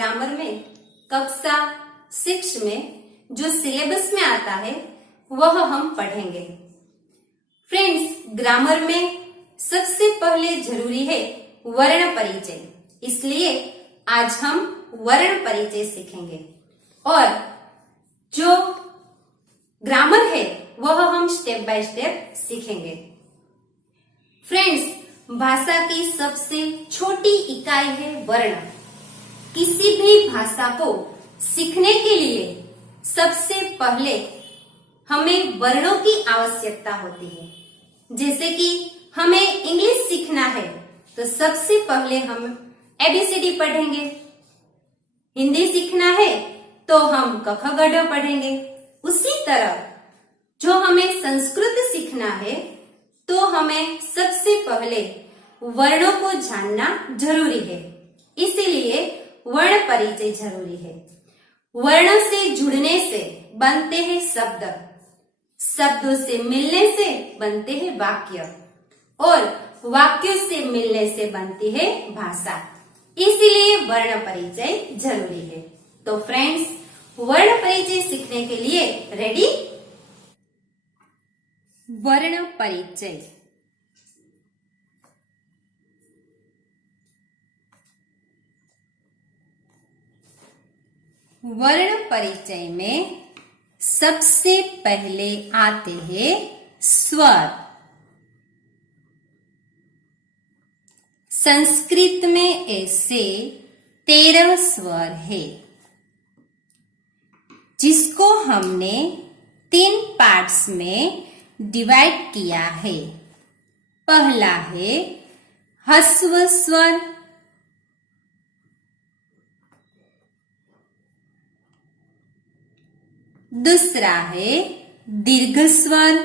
Grammar में कक्षा 6 में जो सिलेबस में आता है वह हम पढ़ेंगे। फ्रेंड्स, ग्रामर में सबसे पहले जरूरी है वर्ण परिचय, इसलिए आज हम वर्ण परिचय सीखेंगे और जो ग्रामर है वह हम स्टेप बाय स्टेप सीखेंगे। फ्रेंड्स, भाषा की सबसे छोटी इकाई है वर्ण। किसी भी भाषा को सीखने के लिए सबसे पहले हमें वर्णों की आवश्यकता होती है। जैसे कि हमें इंग्लिश सीखना है तो सबसे पहले हम ABCD पढ़ेंगे। हिंदी सीखना है तो हम क ख ग घ पढ़ेंगे। उसी तरह जो हमें संस्कृत सीखना है तो हमें सबसे पहले वर्णों को जानना जरूरी है, इसीलिए वर्ण परिचय जरूरी है। वर्ण से जुड़ने से बनते हैं शब्द, शब्दों से मिलने से बनते हैं वाक्य और वाक्यों से मिलने से बनती है भाषा, इसीलिए वर्ण परिचय जरूरी है। तो फ्रेंड्स, वर्ण परिचय सीखने के लिए रेडी? वर्ण परिचय। वर्ण परिचय में सबसे पहले आते हैं स्वर। संस्कृत में ऐसे 13 स्वर है जिसको हमने 3 पार्ट्स में डिवाइड किया है। पहला है ह्रस्व स्वर, दूसरा है दीर्घ स्वर,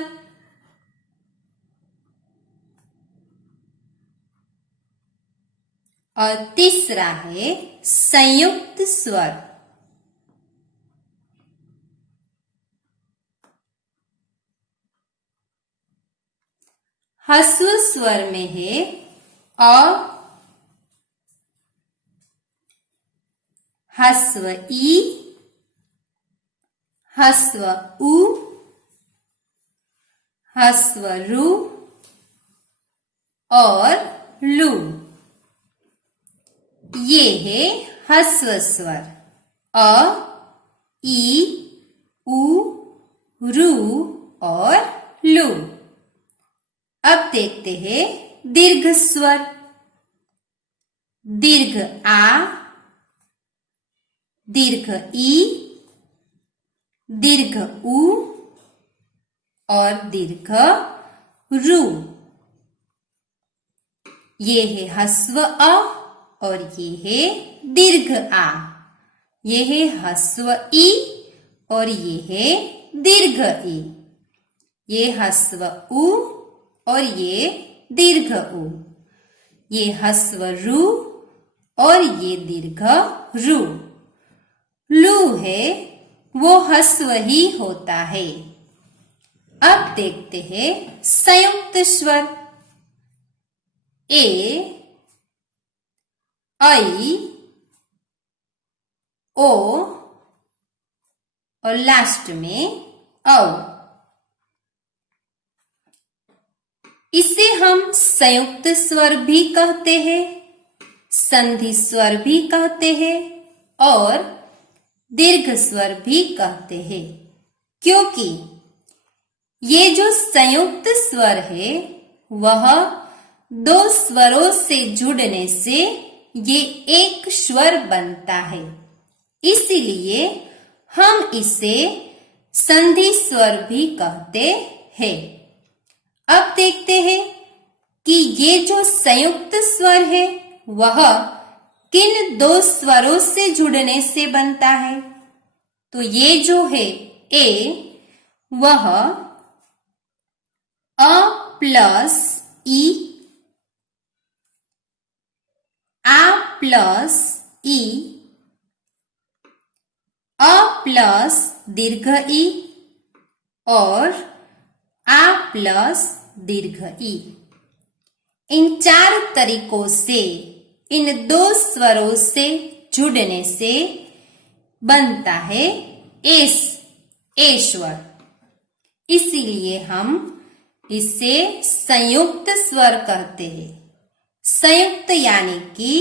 और तीसरा है संयुक्त स्वर। ह्रस्व स्वर में है अ, ह्रस्व ई, ह्रस्व उ, ह्रस्व रु और लू। ये है ह्रस्व स्वर अ, ई, उ, रु और लू। अब देखते हैं दीर्घ स्वर। दीर्घ आ, दीर्घ ई, दीर्घ उ और दीर्घ रु। ये है ह्रस्व अ और ये है दीर्घ आ। ये है ह्रस्व ई और ये है दीर्घ ई। ये ह्रस्व उ और ये दीर्घ उ। ये ह्रस्व रु और ये दीर्घ रु। लू है वो ह्रस्व ही होता है। अब देखते हैं संयुक्त स्वर। ए, ऐ, ओ और लास्ट में औ। इसे हम संयुक्त स्वर भी कहते हैं, संधि स्वर भी कहते हैं और दीर्घ स्वर भी कहते हैं, क्योंकि ये जो संयुक्त स्वर है वह 2 स्वरों से जुड़ने से ये एक स्वर बनता है, इसीलिए हम इसे संधि स्वर भी कहते हैं। अब देखते हैं कि ये जो संयुक्त स्वर है वह किन 2 स्वरों से जुड़ने से बनता है। तो ये जो है ए, वह अ प्लस ई, आ प्लस ई, अ प्लस दीर्घ ई और आ प्लस दीर्घ ई। इन 4 तरीकों से इन 2 स्वरों से जुड़ने से बनता है एस, ऐश्वर। इसीलिए हम इसे संयुक्त स्वर कहते हैं। संयुक्त यानी कि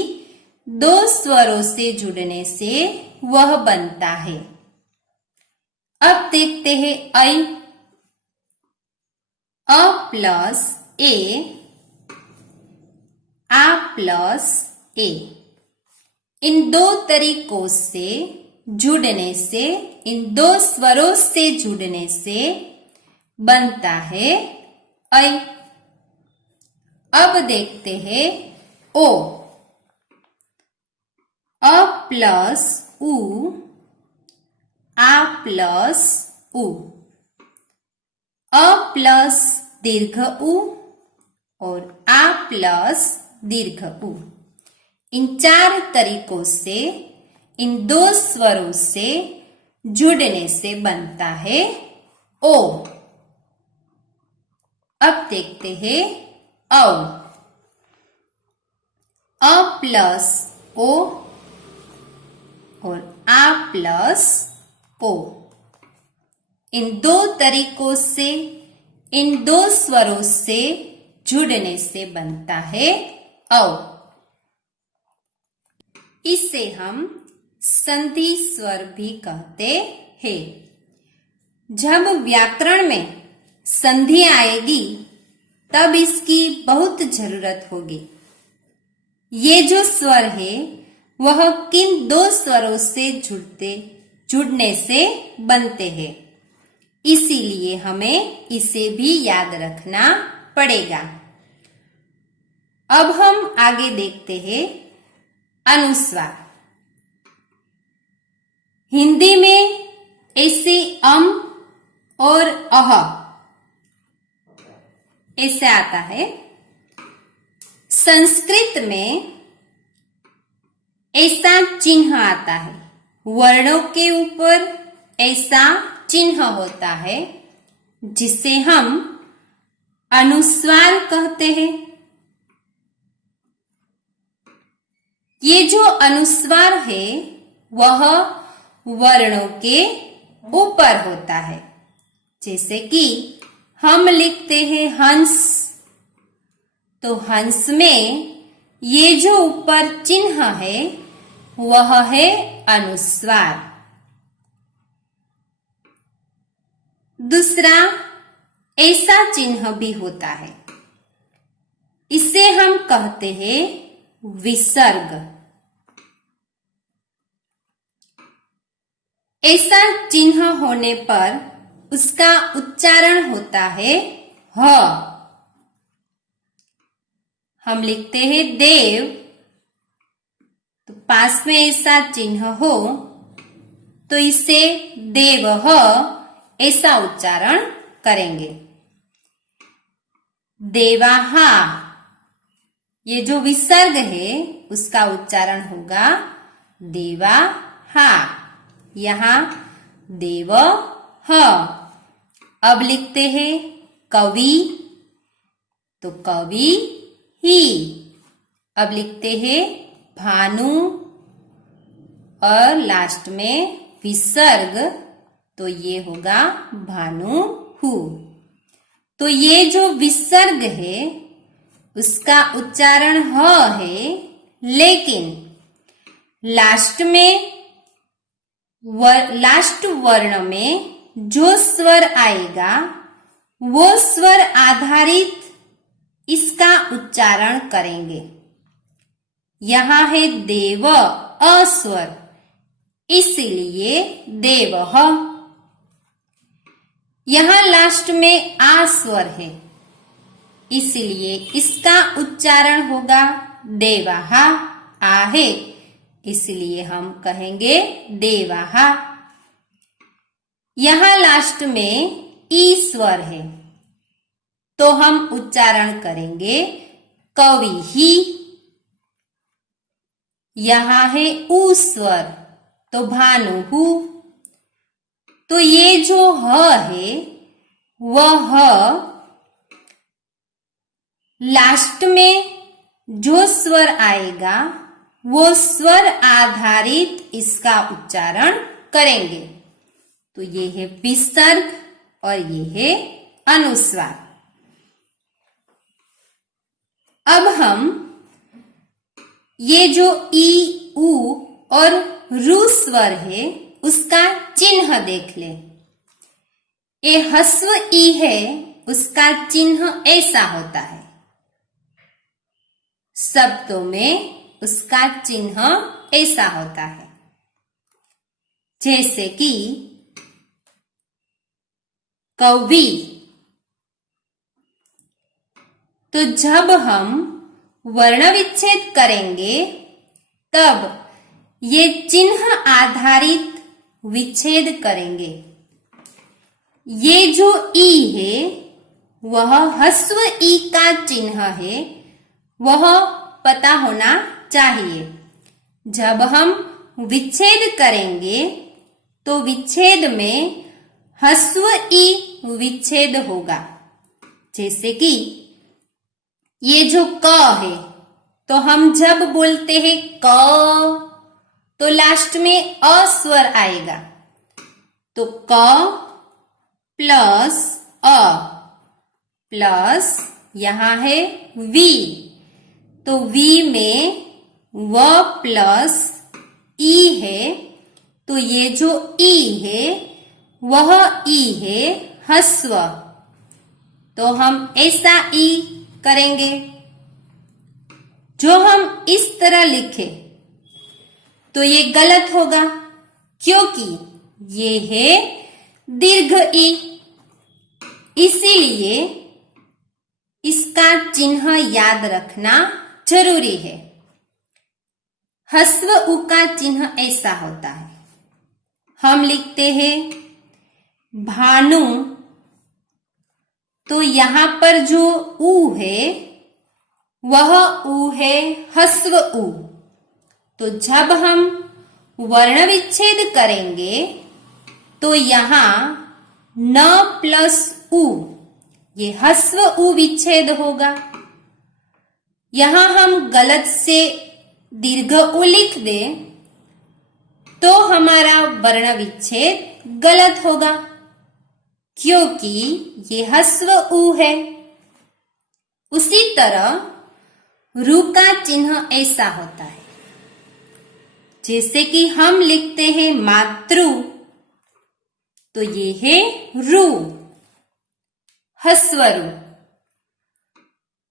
दो स्वरों से जुड़ने से वह बनता है। अब देखते हैं अ प्लस ए, आ प्लस ए। इन दो तरीकों से जुड़ने से, इन दो स्वरों से जुड़ने से बनता है ऐ। अब देखते हैं ओ। अ प्लस उ, आ प्लस उ। अ प्लस दीर्घ उ और आ प्लस दीर्घ उ। इन चार तरीकों से, इन दो स्वरों से जुड़ने से बनता है ओ। अब देखते हैं औ। अ प्लस ओ और आ प्लस ओ। इन दो तरीकों से, इन दो स्वरों से जुड़ने से बनता है औ। इसे हम संधि स्वर भी कहते हैं। जब व्याकरण में संधि आएगी तब इसकी बहुत जरूरत होगी। ये जो स्वर है वह किन दो स्वरों से जुड़ने से बनते हैं, इसीलिए हमें इसे भी याद रखना पड़ेगा। अब हम आगे देखते हैं अनुस्वार। हिंदी में ऐसे और अह ऐसे आता है। संस्कृत में ऐसा चिन्ह आता है, वर्णों के ऊपर ऐसा चिन्ह होता है जिसे हम अनुस्वार कहते हैं। ये जो अनुस्वार है वह वर्णों के ऊपर होता है। जैसे कि हम लिखते हैं हंस, तो हंस में ये जो ऊपर चिन्ह है वह है अनुस्वार। दूसरा ऐसा चिन्ह भी होता है, इसे हम कहते हैं विसर्ग। ऐसा चिन्ह होने पर उसका उच्चारण होता है ह। हम लिखते हैं देव, तो पास में ऐसा चिन्ह हो तो इसे देवः ऐसा उच्चारण करेंगे। देवाहा, ये जो विसर्ग है उसका उच्चारण होगा देवाहा। यहाँ देव ह। अब लिखते हैं कवि, तो कवि ही। अब लिखते हैं भानु और लास्ट में विसर्ग, तो ये होगा भानु हु। तो ये जो विसर्ग है उसका उच्चारण ह है, लेकिन लास्ट वर्ण में जो स्वर आएगा वो स्वर आधारित इसका उच्चारण करेंगे। यहाँ है देव अस्वर, इसलिए देवः। यहाँ लास्ट में आ स्वर है, इसलिए इसका उच्चारण होगा देवाहा। आ है इसलिए हम कहेंगे देवाहा। यहाँ लास्ट में ई स्वर है, तो हम उच्चारण करेंगे कवि ही। यहाँ है उ स्वर, तो भानु। तो ये जो ह है वह लास्ट में जो स्वर आएगा वो स्वर आधारित इसका उच्चारण करेंगे। तो ये है विसर्ग और ये है अनुस्वार। अब हम ये जो ई, उ और रू स्वर है उसका चिन्ह देख ले। ये ह्रस्व ई है, उसका चिन्ह ऐसा होता है। शब्दों में उसका चिन्ह ऐसा होता है, जैसे कि कवि। तो जब हम वर्ण विच्छेद करेंगे तब ये चिन्ह आधारित विच्छेद करेंगे। ये जो ई है वह ह्रस्व ई का चिन्ह है, वह पता होना चाहिए। जब हम विच्छेद करेंगे तो विच्छेद में ह्रस्व ई विच्छेद होगा। जैसे कि ये जो क है, तो हम जब बोलते हैं क तो लास्ट में अ स्वर आएगा। तो क प्लस अ प्लस यहां है वी, तो वी में व प्लस ई है। तो ये जो ई है वह ई है ह्रस्व, तो हम ऐसा ई करेंगे। जो हम इस तरह लिखे तो ये गलत होगा, क्योंकि ये है दीर्घ ई, इसीलिए इसका चिन्ह याद रखना जरूरी है। ह्रस्व उ का चिन्ह ऐसा होता है। हम लिखते हैं भानु, तो यहां पर जो उ है वह उ है ह्रस्व उ। तो जब हम वर्ण विच्छेद करेंगे तो यहां न प्लस उ, ये ह्रस्व उ विच्छेद होगा। यहां हम गलत से दीर्घ उ लिख दें तो हमारा वर्ण विच्छेद गलत होगा, क्योंकि ये ह्रस्व उ है। उसी तरह रू का चिन्ह ऐसा होता है। जैसे कि हम लिखते हैं मातृ, तो ये है रू, ह्रस्व रू।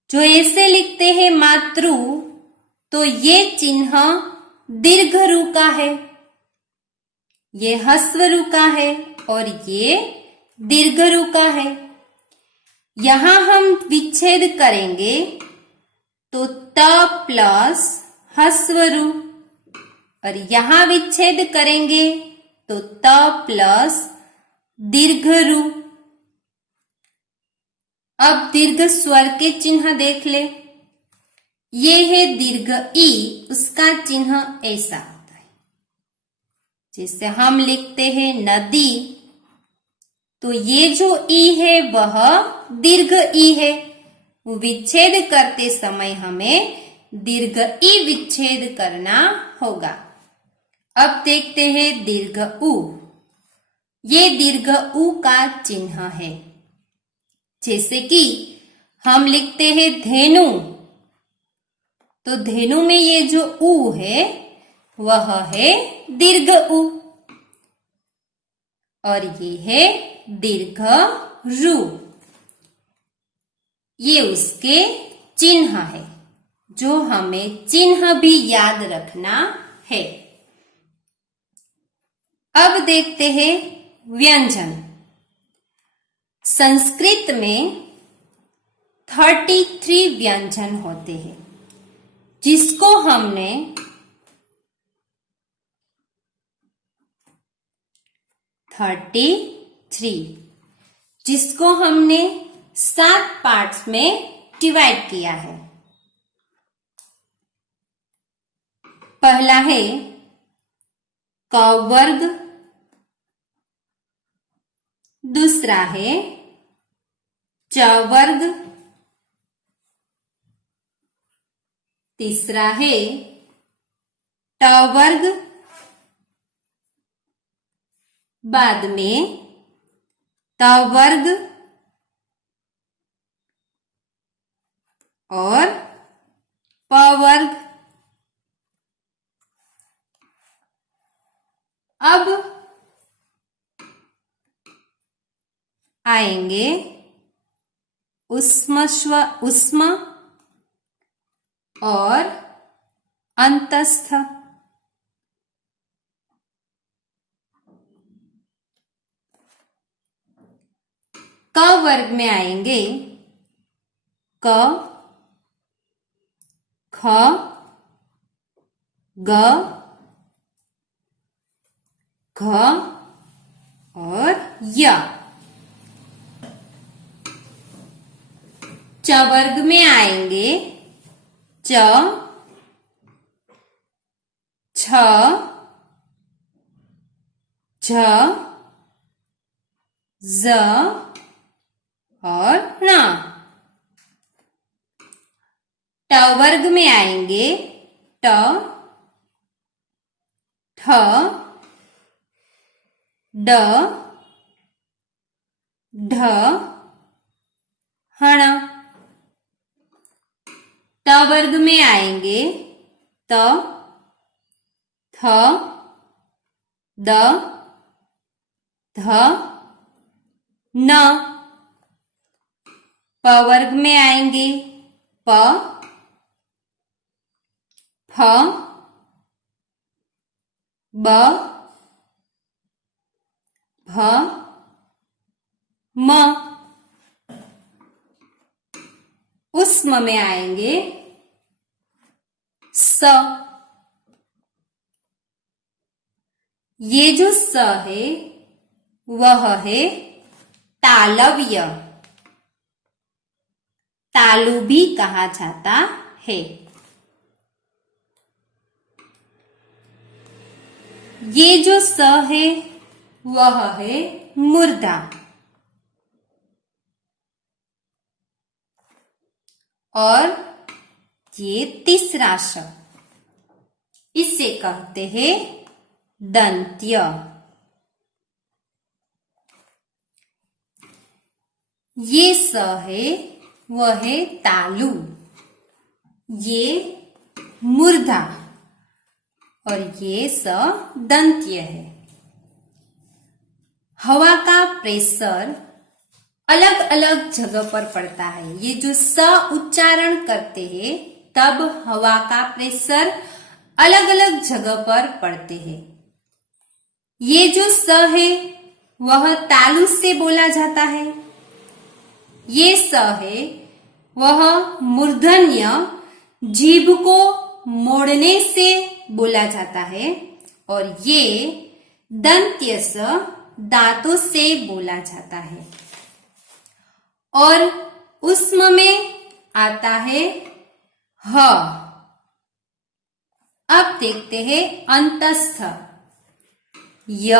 जो ऐसे लिखते हैं मातृ, तो ये चिन्ह दीर्घ रू का है। ये ह्रस्व रू का है और ये दीर्घ रू का है। यहां हम विच्छेद करेंगे तो त प्लस ह्रस्व रू, और यहां विच्छेद करेंगे तो त प्लस दीर्घ रू। अब दीर्घ स्वर के चिन्ह देख ले। ये है दीर्घ ई, उसका चिन्ह ऐसा होता है। जैसे हम लिखते हैं नदी, तो ये जो ई है वह दीर्घ ई है। विच्छेद करते समय हमें दीर्घ ई विच्छेद करना होगा। अब देखते हैं दीर्घ उ। ये दीर्घ उ का चिन्ह है। जैसे कि हम लिखते हैं धेनु, तो धेनु में ये जो उ है वह है दीर्घ उ, और ये है दीर्घ रू। ये उसके चिन्ह है, जो हमें चिन्ह भी याद रखना है। अब देखते हैं व्यंजन। संस्कृत में 33 व्यंजन होते हैं, जिसको हमने 7 पार्ट्स में डिवाइड किया है। पहला है क वर्ग, दूसरा है च वर्ग, तीसरा है ट वर्ग, बाद में त वर्ग और प वर्ग। अब आएंगे उष्म और अंतस्थ। क वर्ग में आएंगे क, ख, ग, घ और य। च वर्ग में आएंगे च, छ, झ, ज और ण। ट वर्ग में आएंगे ट, ठ, ड, ढ, हण। ट वर्ग में आएंगे त, थ, द, ध, न। प वर्ग में आएंगे प, फ, ब, भ, म। उष्म में आएंगे स। ये जो स है वह है तालव्य, तालु भी कहा जाता है। ये जो स है वह है मूर्धा और ये तीसरा श, इसे कहते हैं दंत्य। ये स है वह है तालु, ये मूर्धा और ये स दंत्य है। हवा का प्रेशर अलग अलग जगह पर पड़ता है। ये जो स उच्चारण करते हैं तब हवा का प्रेशर अलग अलग जगह पर पड़ते हैं। ये जो स है वह तालु से बोला जाता है। ये स है वह मूर्धन्य जीभ को मोड़ने से बोला जाता है और ये दंत्य स दांतों से बोला जाता है। और उष्म में आता है ह। अब देखते हैं अंतस्थ। य,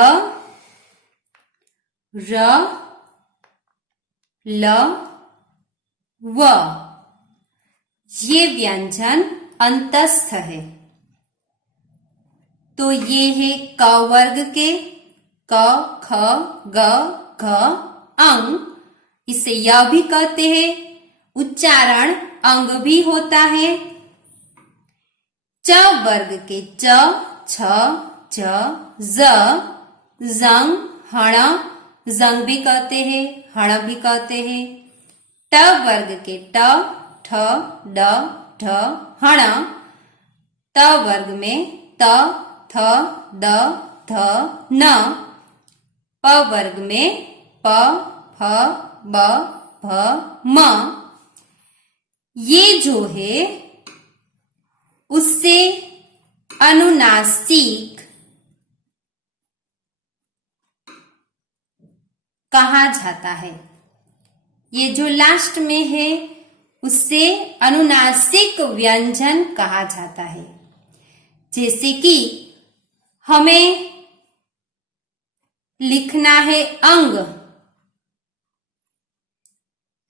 र, ल, व। ये व्यंजन अंतस्थ है। तो ये है क वर्ग के क, ख, ग, घ, अंग। इसे य भी कहते हैं। उच्चारण अंग भी होता है। च वर्ग के च, छ, ज, ज, जंग, हण। जंग भी कहते हैं, हण भी कहते हैं। ट वर्ग के ट, ठ, ड, ढ, हण। त वर्ग में त, थ, द, ध, न। प वर्ग में प, फ, ब, भ, म। ये जो है उससे अनुनासिक कहा जाता है। ये जो लास्ट में है उससे अनुनासिक व्यंजन कहा जाता है। जैसे कि हमें लिखना है अंग,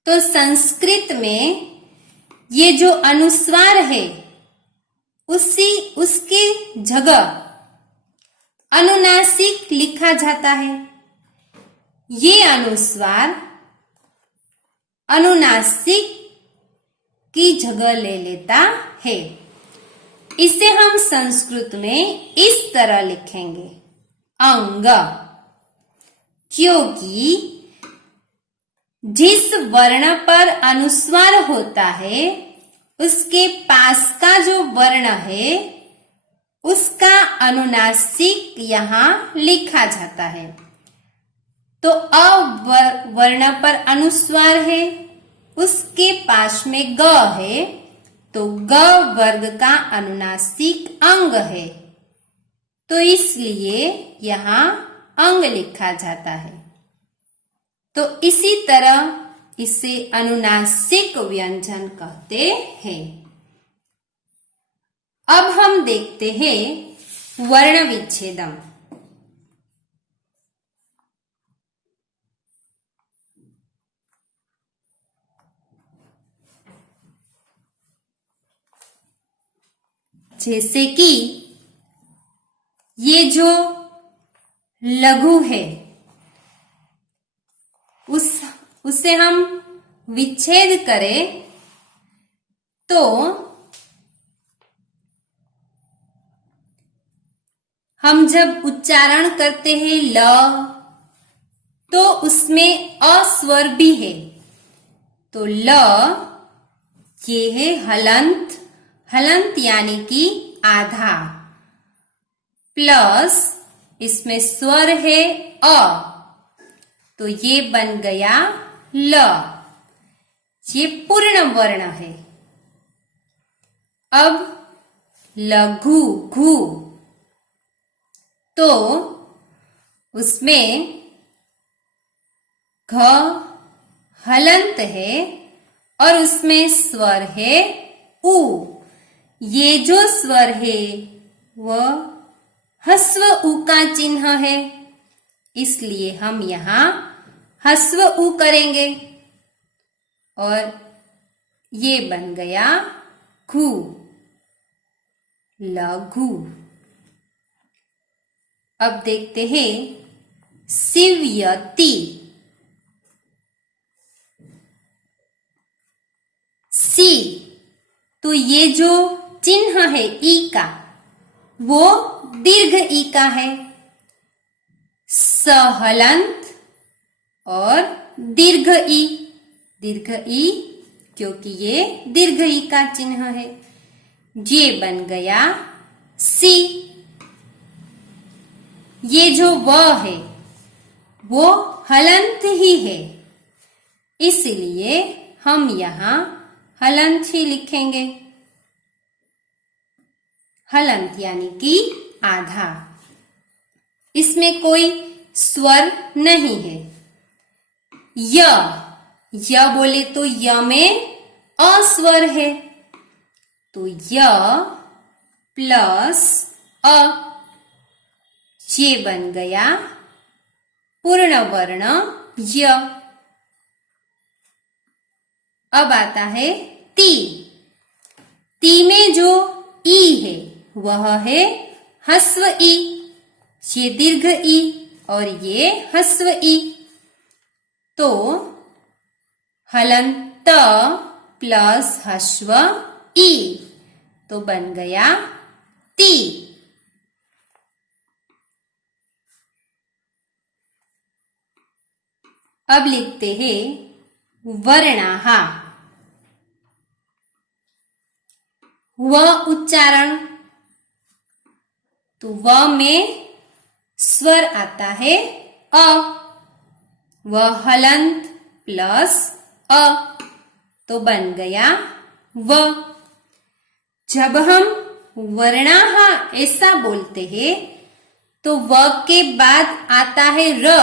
तो संस्कृत में ये जो अनुस्वार है उसके जगह अनुनासिक लिखा जाता है। ये अनुस्वार अनुनासिक की जगह ले लेता है। इसे हम संस्कृत में इस तरह लिखेंगे, अंग, क्योंकि जिस वर्ण पर अनुस्वार होता है उसके पास का जो वर्ण है उसका अनुनासिक यहाँ लिखा जाता है। तो अ वर्ण पर अनुस्वार है, उसके पास में ग है, तो ग वर्ग का अनुनासिक अंग है, तो इसलिए यहाँ अंग लिखा जाता है। तो इसी तरह इसे अनुनासिक व्यंजन कहते हैं। अब हम देखते हैं वर्ण विच्छेदम। जैसे कि ये जो लघु है उसे हम विच्छेद करें तो हम जब उच्चारण करते हैं ल तो उसमें अ स्वर भी है, तो ल ये है हलंत, हलंत यानी कि आधा, प्लस इसमें स्वर है अ, तो ये बन गया ल। ये पूर्ण वर्ण है। अब लघु घु, तो उसमें घ हलंत है और उसमें स्वर है उ। ये जो स्वर है वह ह्रस्व उ का चिन्ह है, इसलिए हम यहाँ ह्रस्व उ करेंगे और ये बन गया घु, लघु। अब देखते हैं शिवयति। सी, तो ये जो चिन्ह है ई का वो दीर्घ ई का है। सहलंत और दीर्घ ई, दीर्घ ई क्योंकि ये दीर्घ ई का चिन्ह है, ये बन गया सी। ये जो व है वो हलंत ही है, इसलिए हम यहाँ हलंत ही लिखेंगे, हलंत यानी कि आधा। इसमें कोई स्वर नहीं है। य बोले तो य में अस्वर है, तो य प्लस अ, ये बन गया पूर्ण वर्ण य। अब आता है ती। ती में जो ई है वह है ह्रस्व ई, ये दीर्घ ई और ये ह्रस्व ई, तो हलंत प्लस ह्रस्व ई, तो बन गया ती। अब लिखते हैं वर्णाहा। व उच्चारण, तो व में स्वर आता है अ, व हलंत प्लस अ, तो बन गया व। जब हम वर्णाहा ऐसा बोलते हैं तो व के बाद आता है र,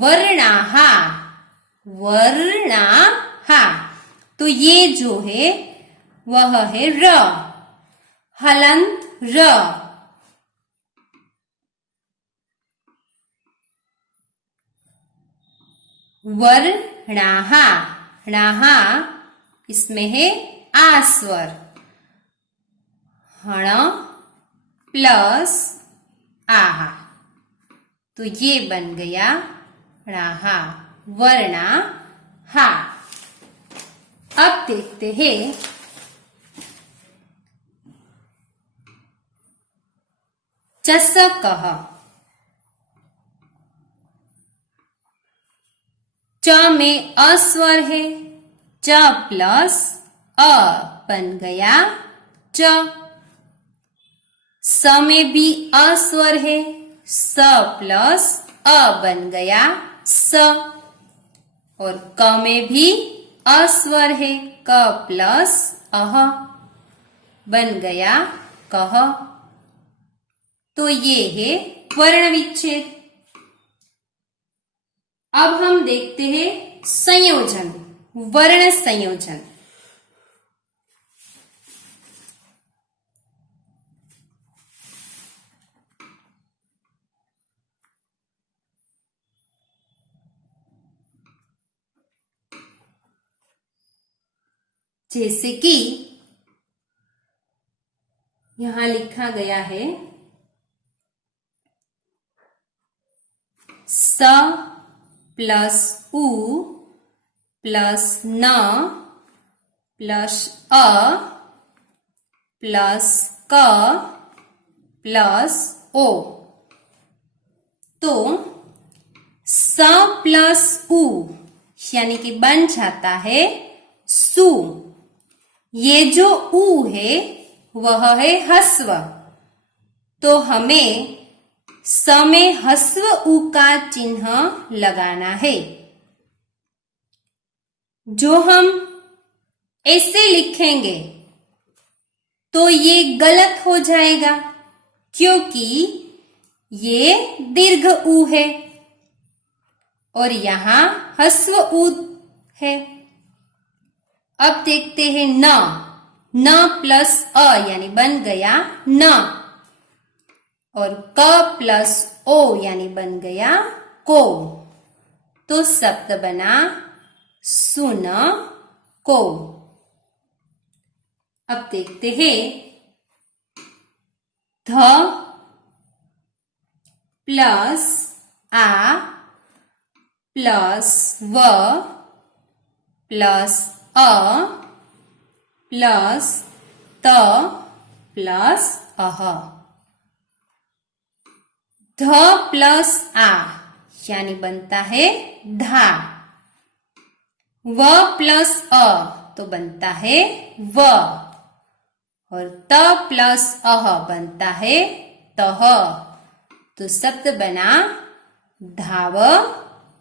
वर्णाहा, वर्णाहा, तो ये जो है वह है र, हलंत र। वर्णाहा, णाहा इसमें है आ स्वर, हण प्लस आहा, तो ये बन गया णाहा, वर्णा हा। अब देखते हैं चषकः। च में अ स्वर है, च प्लस अ बन गया च। स में भी अ स्वर है, स प्लस अ बन गया स। और क में भी अ स्वर है, क प्लस अह बन गया कह। तो ये है वर्ण विच्छेद। अब हम देखते हैं संयोजन, वर्ण संयोजन। जैसे कि यहां लिखा गया है स प्लस उ प्लस न प्लस अ प्लस क प्लस ओ। तो स प्लस उ यानी कि बन जाता है सु। ये जो उ है वह है ह्रस्व, तो हमें स में ह्रस्व उ का चिन्ह लगाना है। जो हम ऐसे लिखेंगे तो ये गलत हो जाएगा, क्योंकि ये दीर्घ उ है और यहां ह्रस्व उ है। अब देखते हैं न, न प्लस अ यानी बन गया न, और क प्लस ओ यानी बन गया को। तो शब्द बना सुन को। अब देखते हैं ध प्लस आ प्लस व प्लस अ प्लस त प्लस अह। ध प्लस आ यानी बनता है धा। व प्लस अ तो बनता है व, और त प्लस अह बनता है तह। तो शब्द बना धाव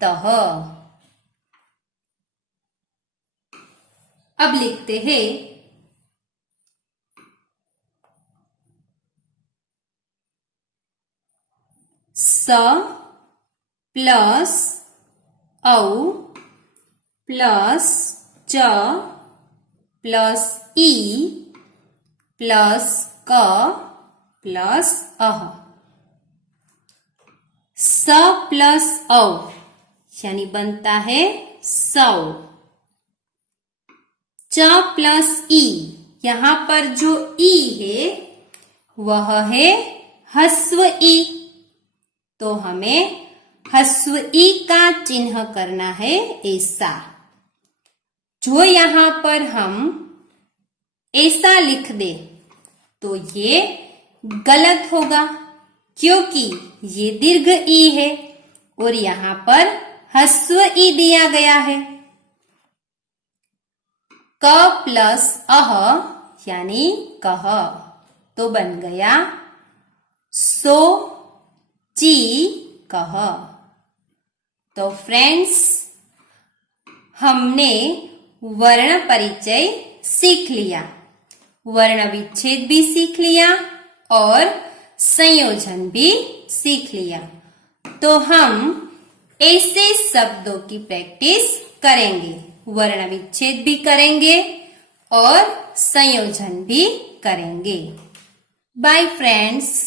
तह। अब लिखते हैं स प्लस औ प्लस च प्लस ई प्लस क प्लस अह। स प्लस औ यानी बनता है सौ। च प्लस ई, यहां पर जो ई है वह है ह्रस्व ई, तो हमें ह्रस्व ई का चिन्ह करना है ऐसा। जो यहां पर हम ऐसा लिख दे तो ये गलत होगा, क्योंकि ये दीर्घ ई है और यहां पर ह्रस्व ई दिया गया है। क प्लस अह यानी कह, तो बन गया सो ची कह। तो फ्रेंड्स, हमने वर्ण परिचय सीख लिया, वर्ण विच्छेद भी सीख लिया और संयोजन भी सीख लिया। तो हम ऐसे शब्दों की प्रैक्टिस करेंगे, वर्ण विच्छेद भी करेंगे और संयोजन भी करेंगे। Bye friends.